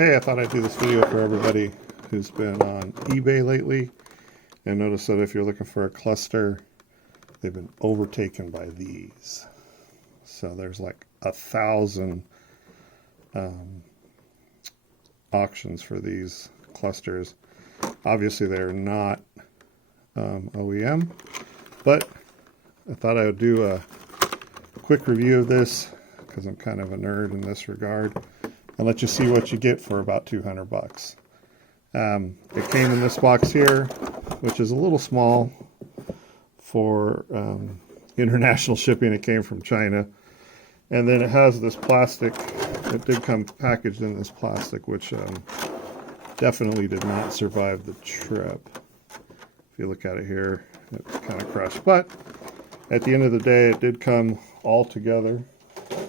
Hey, I thought I'd do this video for everybody who's been on eBay lately and notice that if you're looking for a cluster, they've been overtaken by these. So there's like 1,000 auctions for these clusters. Obviously they're not OEM, but I thought I would do a quick review of this because I'm kind of a nerd in this regard and let you see what you get for about 200 bucks. It came in this box here, which is a little small for international shipping. It came from China. And then it has this plastic. It did come packaged in this plastic, which definitely did not survive the trip. If you look at it here, it's kind of crushed. But at the end of the day, it did come all together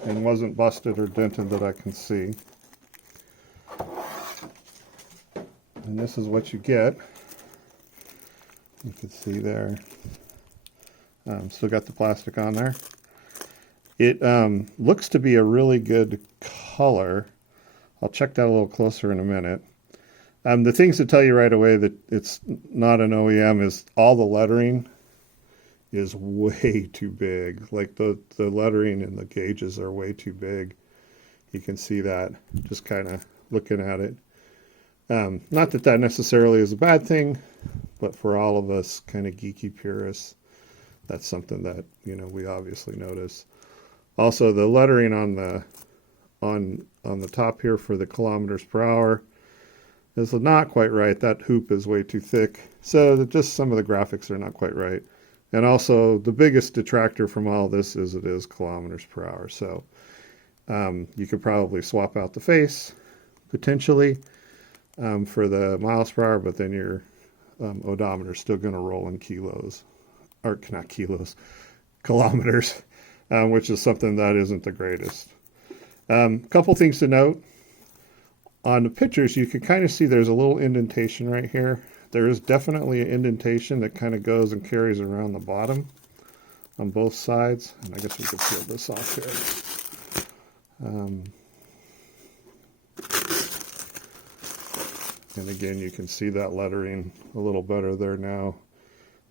and wasn't busted or dented that I can see. And this is what you get. You can see there. Still got the plastic on there. It looks to be a really good color. I'll check that a little closer in a minute. The things that tell you right away that it's not an OEM is all the lettering is way too big. Like the lettering and the gauges are way too big. You can see that just kind of looking at it. Not that that necessarily is a bad thing, but for all of us kind of geeky purists, that's something that, you know, we obviously notice. Also, the lettering on the top here for the kilometers per hour is not quite right. That hoop is way too thick. So just some of the graphics are not quite right. And also, the biggest detractor from all this is it is kilometers per hour. So you could probably swap out the face, potentially, for the miles per hour, but then your odometer is still going to roll in kilos. Or not kilos, kilometers, which is something that isn't the greatest. Couple things to note. On the pictures, you can kind of see there's a little indentation right here. There is definitely an indentation that kind of goes and carries around the bottom on both sides. And I guess we could peel this off here. And again, you can see that lettering a little better there now.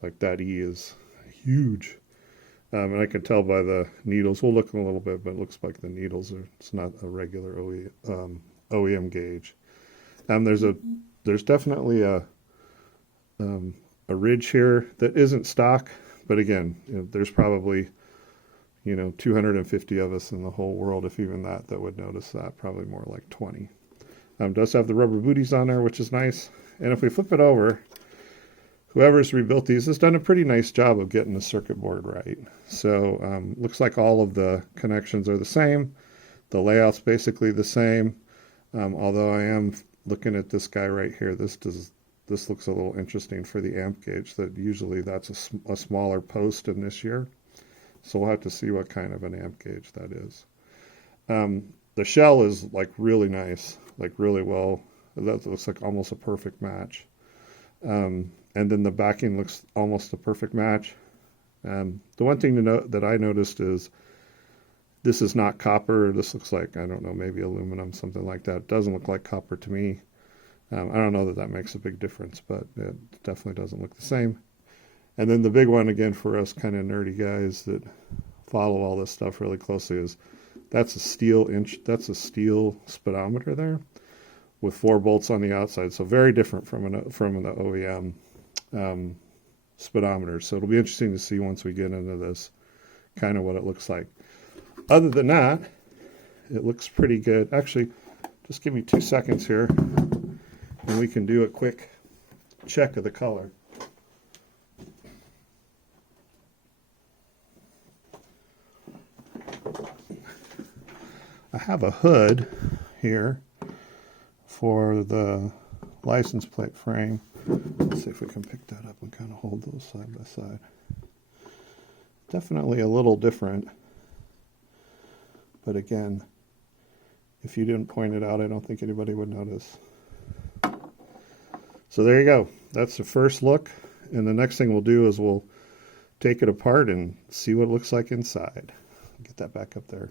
Like that E is huge. And I can tell by the needles. We'll look in a little bit, but it looks like the needles are, it's not a regular OEM gauge. There's definitely a ridge here that isn't stock, but again, you know, there's probably, 250 of us in the whole world, if even that would notice that. Probably more like 20. Does have the rubber booties on there, which is nice. And if we flip it over, whoever's rebuilt these has done a pretty nice job of getting the circuit board right. So looks like all of the connections are the same. The layout's basically the same. Although I am looking at this guy right here. This looks a little interesting for the amp gauge. That usually that's a smaller post in this year. So we'll have to see what kind of an amp gauge that is. The shell is like really nice, like really well. That looks like almost a perfect match. And then the backing looks almost a perfect match. The one thing to note that I noticed is this is not copper. This looks like, I don't know, maybe aluminum, something like that. It doesn't look like copper to me. I don't know that that makes a big difference, but it definitely doesn't look the same. And then the big one, again, for us kind of nerdy guys that follow all this stuff really closely is that's a steel speedometer there with 4 bolts on the outside. So very different from an OEM speedometer. So it'll be interesting to see once we get into this kind of what it looks like. Other than that, it looks pretty good. Actually, just give me 2 seconds here and we can do a quick check of the color. I have a hood here for the license plate frame. Let's see if we can pick that up and kind of hold those side by side. Definitely a little different. But again, if you didn't point it out, I don't think anybody would notice. So there you go. That's the first look. And the next thing we'll do is we'll take it apart and see what it looks like inside. Get that back up there.